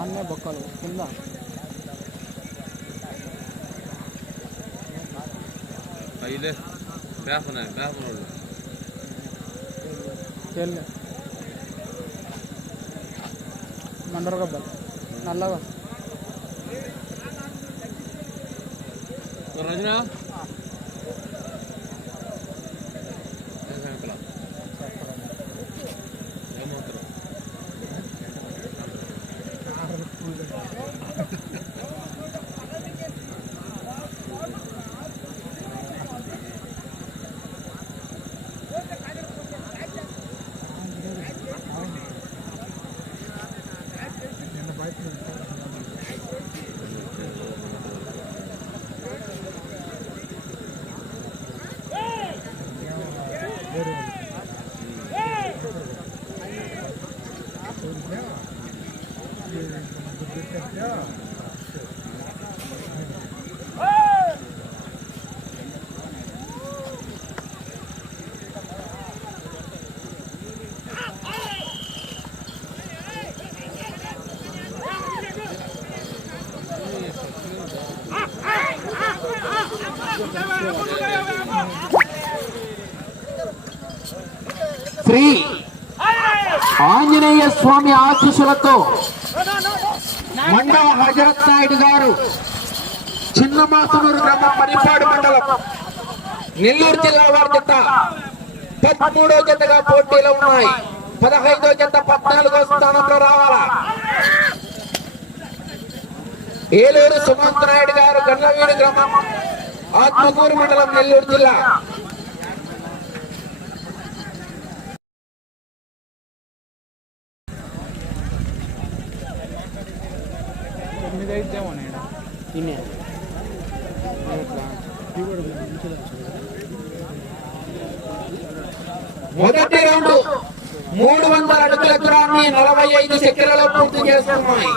ఆన్నే బొక్కలు కింద అయ్యిలే பேசண பேசணும் கேளு. மண்டரகப்பல் நல்லதா ரஜினா? శ్రీ ఆంజనేయ స్వామి ఆశీస్సులతో మండవ హజరత్ నాయుడు గారు చిన్న మాసనూరు గ్రామం పనిపాడు మండలం నెల్లూరు జిల్లా వారి జత పదమూడో జతగా పోటీలో ఉన్నాయి. పదహైదో జత పద్నాలుగో స్థానంలో రావాలా? ఏలూరు సుమంత్ నాయుడు గారు గండ్లవీడు గ్రామం ఆత్మకూరు మండలం నెల్లూరు జిల్లా. ఇన్నే మొదటి రౌండ్ మూడు వందల అడుగుల దూరాన్ని నలభై ఐదు సెకండ్లలో పూర్తి చేస్తున్నాయి.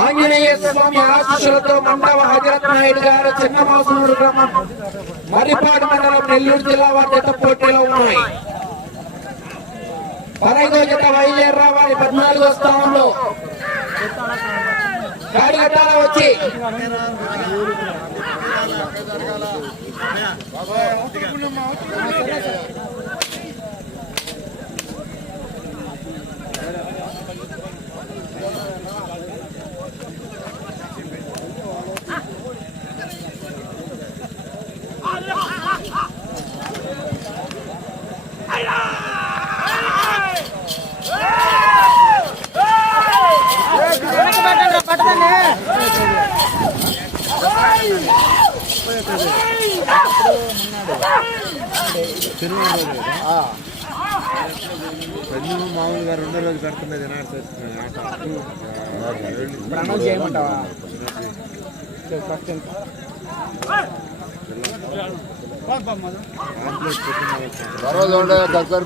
ఆంజనేయ స్వామి ఆశీస్సులతో మండవ హజరత్ నాయుడు గారు చిన్నమాసనూరు గ్రామం మరిపాడు మండలం నెల్లూరు జిల్లా వారి పోటీలో ఉన్నాయి. పదహైదో జత బయలుదేరి పద్నాలుగో స్థానంలో గాడి కట్టాల వచ్చి. బాబా పెన్ను మామూలుగా రెండో రోజు పెడుతున్నది నాటు ఇప్పుడు అనౌన్స్ చేయమంటావా ఫస్ట్ రోజు ఉండే దగ్గర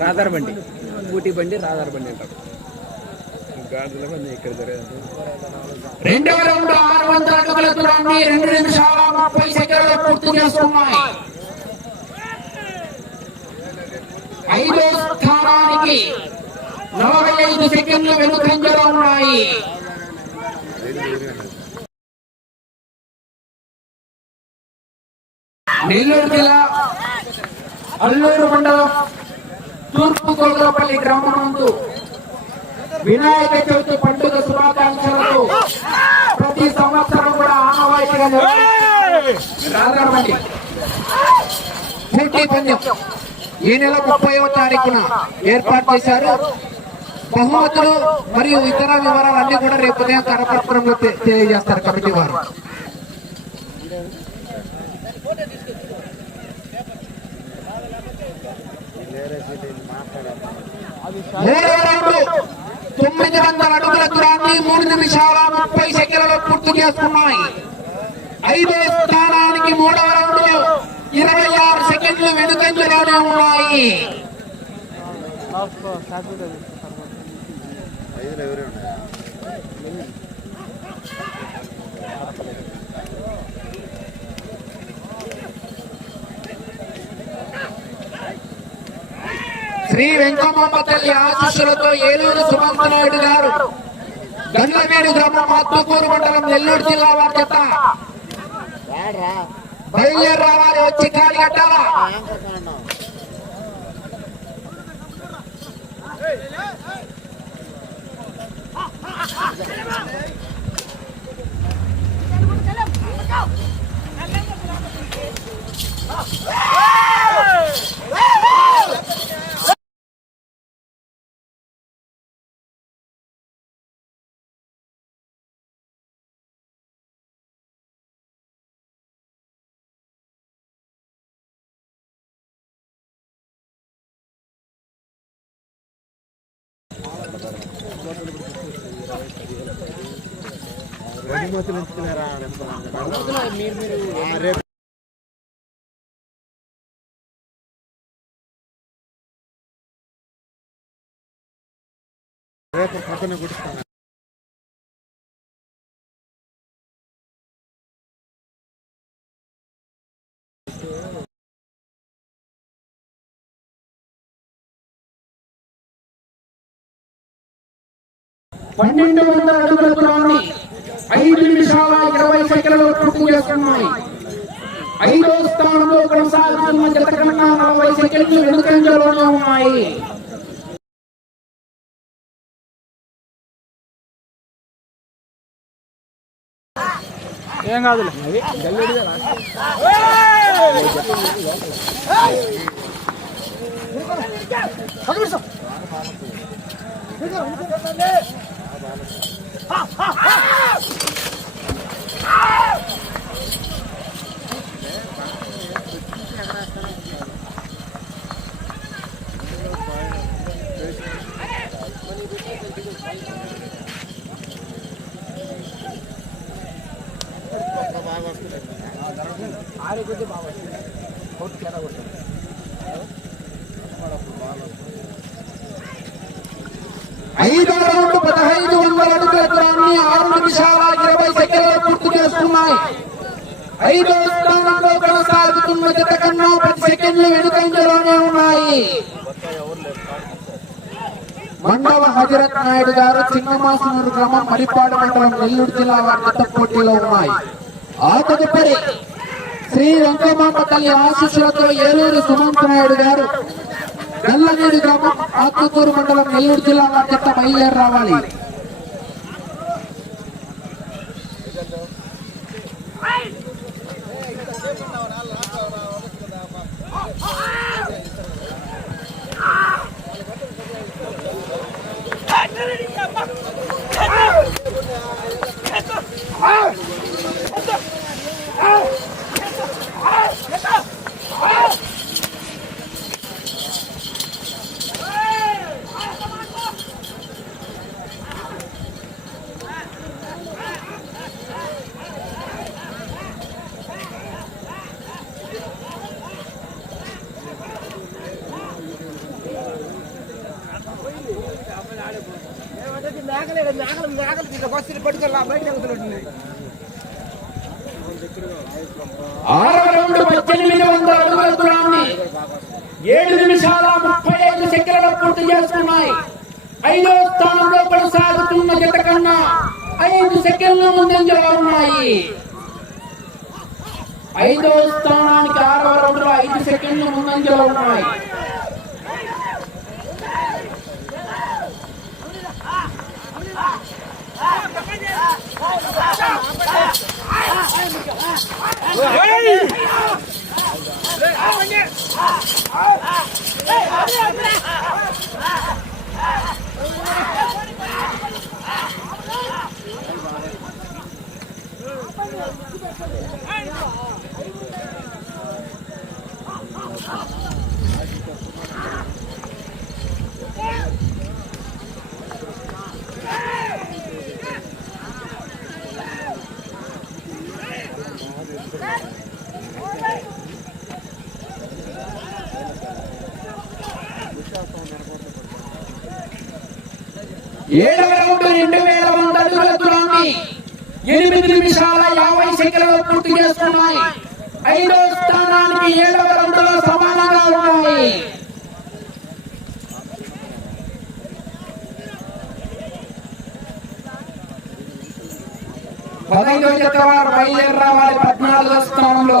రాధార్ బండి. ఊటీ బండి రాధార్ బండి అంటారు గాడిదలు కొంచెం ఇక్కడ దొరకదు రెండవ రౌండ్ ఆరు వందల అడుగుల దూరాన్ని రెండు నిమిషాల ముప్పై సెకండ్లు పూర్తి చేస్తున్నాయి ఐదో స్థానానికి నలభై ఐదు సెకండ్లు వెనుకంజలో ఉన్నాయి నెల్లూరు జిల్లా అల్లూరు మండలం తూర్పు గోదాపల్లి గ్రామం నందు వినాయక చవితి పండుగ శుభాకాంక్షలతో ప్రతి సంవత్సరం కూడా ఆనవాయితీగా పందెం ఈ నెల ముప్పైవ తారీఖున ఏర్పాటు చేశారు. బహుమతులు మరియు ఇతర వివరాలన్నీ కూడా రేపు ఉదయం కరపత్రంలో తెలియజేస్తారు కమిటీ వారు. రౌండ్. తొమ్మిది వందల అడుగుల దూరాన్ని మూడు నిమిషాల ముప్పై సెకండ్లలో పూర్తి చేసుకున్నాయి. ఐదో స్థానానికి మూడవ రౌండ్లో ఇరవై ఆరు సెకండ్లు వెనుకంజలోనే ఉన్నాయి. శ్రీ వెంకమ్మ తల్లి ఆశీస్సులతో ఏలూరు సుమంత్ నాయుడు గారు గండ్లమేడు గ్రామం ఆత్మకూరు మండలం నెల్లూరు జిల్లా వారి చేత రాడ్రా బయలుదేరి రావాలి వచ్చి కాలి కట్టాలా యాంకర్ కాండం ఎంచుకున్నారా రేపు. రేపు పక్కన కుట్టుకున్నా పన్నెండు వందల అడుగుల దూరాన్ని ఐదు నిమిషాల ఇరవై సెకండ్లలో పూర్తి చేసుకున్నాయి ఐదో స్థానంలో కొనసాగుతున్న జత కన్నా నలభై సెకండ్లు వెనుకంజలోనే ఉన్నాయి. ఏం కాదులే. అవి ఆరోగ్యం బాగా వస్తుంది ఆరే తేడా ఐదో రౌండ్ పద వందల అడుగుల దూరాన్ని ఆరు నిమిషాల ఇరవై సెకండ్లు పూర్తి చేస్తున్నాయి. ఐదో స్థానంలో కొనసాగుతున్న జత కన్నా పది సెకండ్లు వెనుకంజలోనే ఉన్నాయి. మండవ హజరత్ నాయుడు గారు చిన్నమాసనూరు గ్రామం మరిపాడు మండలం నెల్లూరు జిల్లా వారి జత పోటీలో ఉన్నాయి. ఆ తదుపరి శ్రీ వెంకమాంబ తల్లి ఆశీస్సులతో ఏలూరు సుమంత్ నాయుడు గారు నల్లనేడు గ్రామం ఆత్మకూరు మండలం నెల్లూరు జిల్లా వారి జత బయలుదేరి రావాలి. Let it get back. ఆరవ రౌండ్ పద్దెనిమిది వందల అడుగుల దూరాన్ని ఏడు నిమిషాల ముప్పై ఐదు సెకండ్ల పూర్తి చేస్తున్నాయి. ఐదో స్థానంలో కొనసాగుతున్న జత కన్నా ఐదు సెకండ్ల ముందంజలో ఉన్నాయి. ఐదో స్థానానికి ఆరవ రౌండ్లో ఐదు సెకండ్లు ముందంజలో ఉన్నాయి. Hey! ఏడవ రౌండ్ రెండు వేల వంద అడుగుల దూరాన్ని ఎనిమిది నిమిషాల యాభై సెకండ్లు పూర్తి చేస్తున్నాయి ఐదో స్థానానికి ఏడవ రౌండ్లో సమానంగా ఉన్నాయి. పదహైదో జత వారు బయలుదేరి రావాలి పద్నాలుగో స్థానంలో.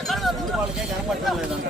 వెనకోళ్ళకే కనపట్టలేదంట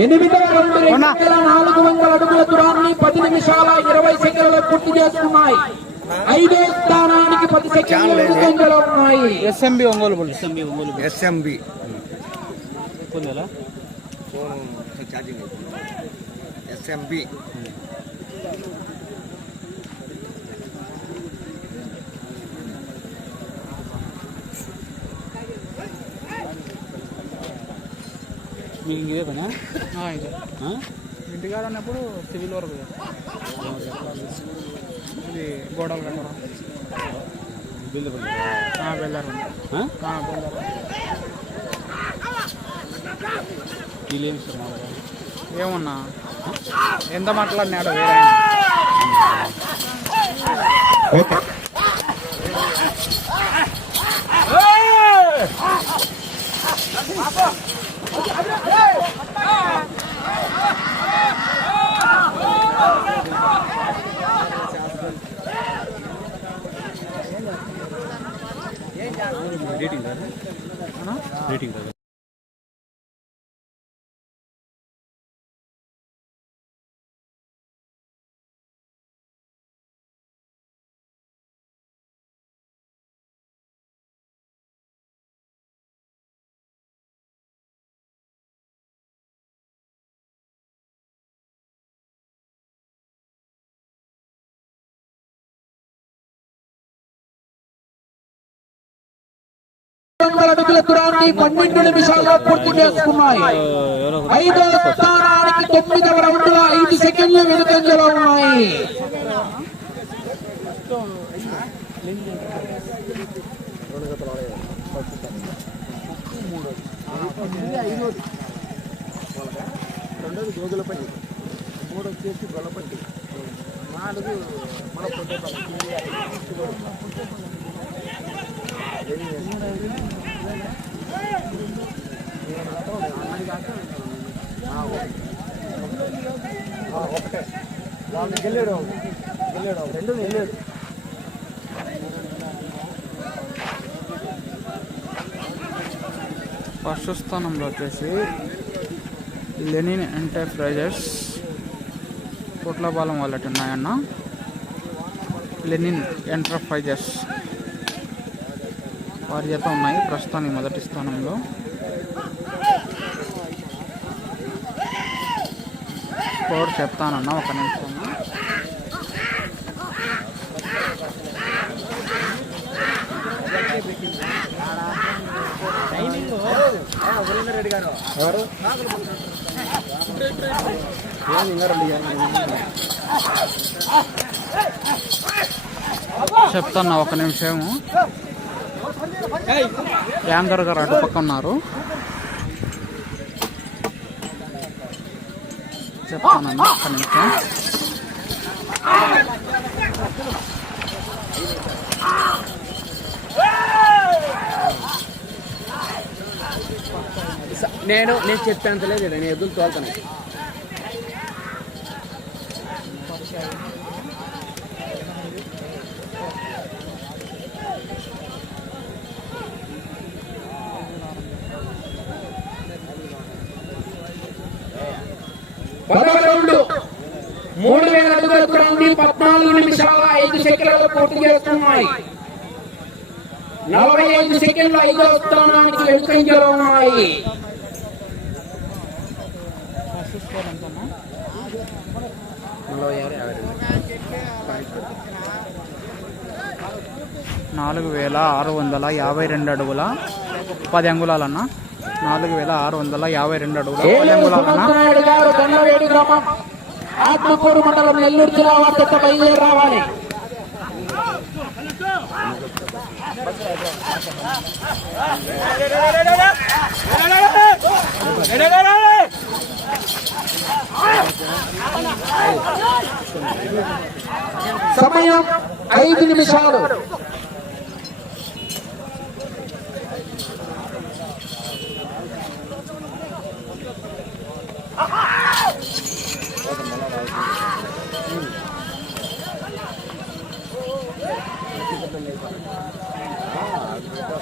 ఎనిమిదవ రౌండ్ నాలుగు వందల అడుగుల దూరాన్ని పది నిమిషాల ఇరవై సెకండ్లు పూర్తి చేస్తున్నాయి ఐదో స్థానానికి పది సెకండ్లు వెనుకంజలో ఉన్నాయి. SMB Ongole bull SMB Ongole SMB. పొందేలా ఛార్జింగ్ ఎస్ఎంబి. మీకు ఇదే పనా? ఇంటికాడ ఉన్నప్పుడు సివిల్ వరకు ఇది గోడలు కట్టడం బిల్లు ఇస్తారు మామూలుగా? ఏమన్నా? ఎంత మాట్లాడినాడు వేరే ఆయన. ರೇಟಿಂಗ್ వందల అడుగుల దూరాన్ని పన్నెండు నిమిషాల్లో పూర్తి చేసుకున్నాయి. ఎవరో ఐదో స్థానానికి తొమ్మిదవ రౌండ్లో ఐదు సెకండ్లు వెనుకంజలో ఉన్నాయి. రెండోది గోగులపల్లి మూడు వచ్చేసి గొల్లపల్లి నాలుగు మన పొట్టేపల్లి ఒకటే వాళ్ళు గెల్లాడు గెల్లాడు రెండు వెళ్ళాడు ఫస్ట్ స్థానంలో వచ్చేసి లెనిన్ ఎంటర్ప్రైజెస్ పొట్లపాలెం వాళ్ళటి ఉన్నాయన్న లెనిన్ ఎంటర్ప్రైజెస్. వారి చేత ఉన్నాయి ప్రస్తుతానికి మొదటి స్థానంలో. స్కోర్ చెప్తానన్నా ఒక నిమిషం. ఎవరు చెప్తాను ఒక నిమిషము. యాంకర్ గారు అటు పక్క ఉన్నారు. చెప్తానన్నా నిమిషం. నేను నేను చెప్పేంత లేదు నేను ఎదురు తోలుతాను పదవ రౌండ్ మూడు వేల అడుగుల పద్నాలుగు నిమిషాల ఐదు సెకండ్లలో పూర్తి చేస్తున్నాయి. నలభై ఐదు సెకండ్ల ఐదో స్థానానికి వెనుకంజలో ఉన్నాయి. నాలుగు వేల ఆరు వందల యాభై రెండు అడుగుల పది అంగుళాలన్న. నాలుగు వేల ఆరు వందల యాభై రెండు అడుగుల పది అంగుళాలన్న. ఆత్మకూరు మండలం నెల్లూరు జిల్లా వార్త బయలుదేరి రావాలి. సమయం ఐదు నిమిషాలు.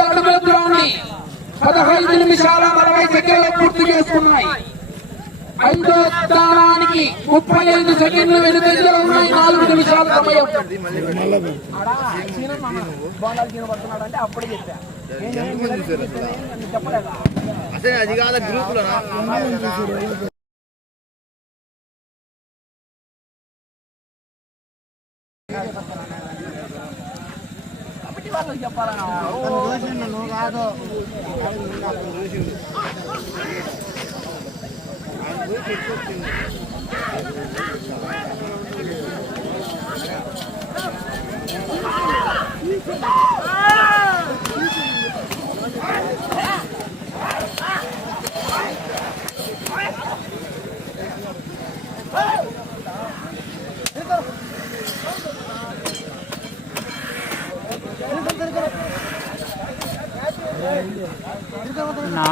వందల అడుగుల దూరాన్ని పదహైదు నిమిషాల నలభై సెకండ్లు పూర్తి చేసుకున్నాయి. ఐదో స్థానానికి ముప్పై ఐదు సెకండ్లు వెనుకంజలో ఉన్నాయి. నాలుగు నిమిషాల సమయం. అసలు అది కాదు గ్రూప్లో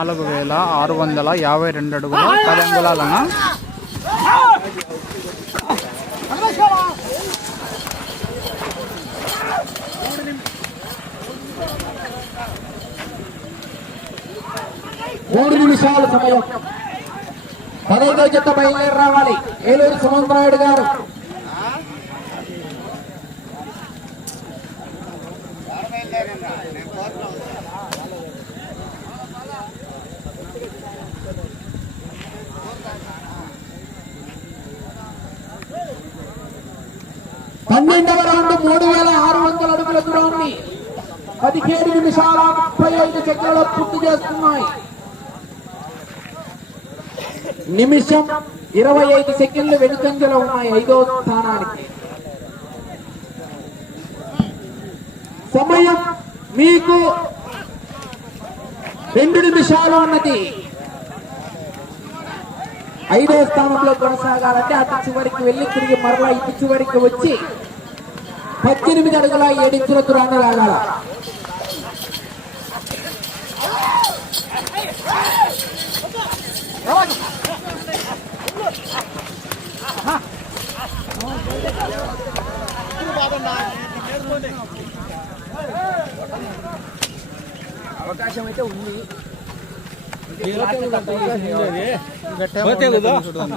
నాలుగు వేల ఆరు వందల యాభై రెండు అడుగుల పది అంగుళాలన్న మూడు నిమిషాల సమయం. పదైదో జత బయలుదేరి రావాలి. ఏలూరు సుమంతరాయుడు గారు పన్నెండవ రౌండ్ మూడు వేల ఆరు వందల అడుగుల దూరాన్ని పదిహేడు నిమిషాల ముప్పై ఐదు సెకండ్లు పూర్తి చేస్తున్నాయి. నిమిషం ఇరవై ఐదు సెకండ్లు వెనుకంజలో ఉన్నాయి ఐదో స్థానానికి. సమయం మీకు రెండు నిమిషాలు ఉన్నది. ఐదో స్థానంలో కొనసాగాలంటే అటు చివరికి వెళ్ళి తిరిగి మరలా ఇటు చివరికి వచ్చి పద్దెనిమిది అడుగుల ఏడించుల దూరాన్ని లాగాల అవకాశం అయితే ఉంది నా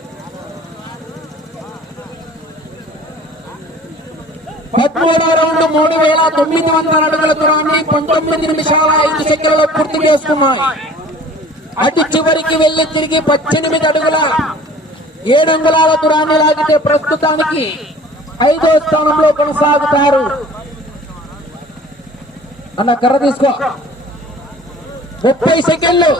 మూడు వేల తొమ్మిది వందల అడుగుల దూరాన్ని పంతొమ్మిది నిమిషాల ఐదు సెకండ్లలో పూర్తి చేస్తున్నాయి అటు చివరికి వెళ్ళి తిరిగి పద్దెనిమిది అడుగుల ఏడు అంగుళాల దూరాన్ని లాగితే ప్రస్తుతానికి ఐదో స్థానంలో కొనసాగుతారు. అన్న కర్ర తీసుకో. ముప్పై సెకండ్లు.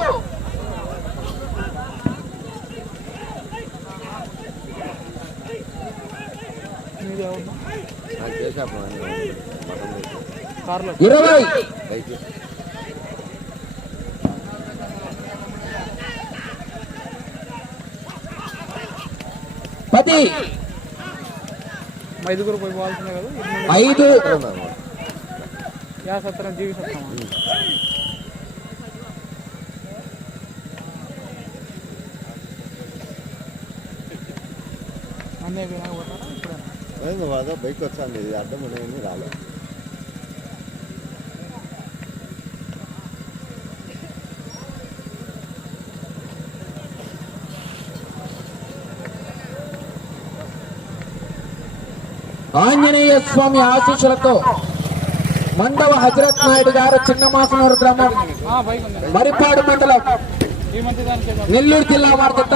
నాకు ఇరవై. పది. ఐదుగురు పోయి పోవాల్సిందే కదా ఐదు. యా సత్రం జీవి సత్రం అన్నీ ఇప్పుడేనా అదో బైక్ వచ్చాను ఇది అడ్డం అనేది రాలే. ఆంజనేయ స్వామి ఆశీస్సులతో మండవ హజరత్ నాయుడు గారు చిన్నమాసనూరు గ్రామం మరిపాడు మండలం నెల్లూరు జిల్లా వార్త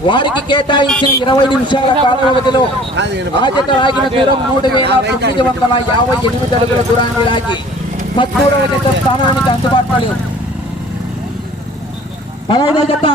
వారికి కేటాయించిన ఇరవై నిమిషాల కాల వ్యవధిలో ఆ జత దూరం మూడు వేల తొమ్మిది వందల యాభై ఎనిమిది అడుగుల దూరాన్ని లాగి పదమూడవ జత స్థానానికి అందుబాటులో లేదు. పదహైదవ జత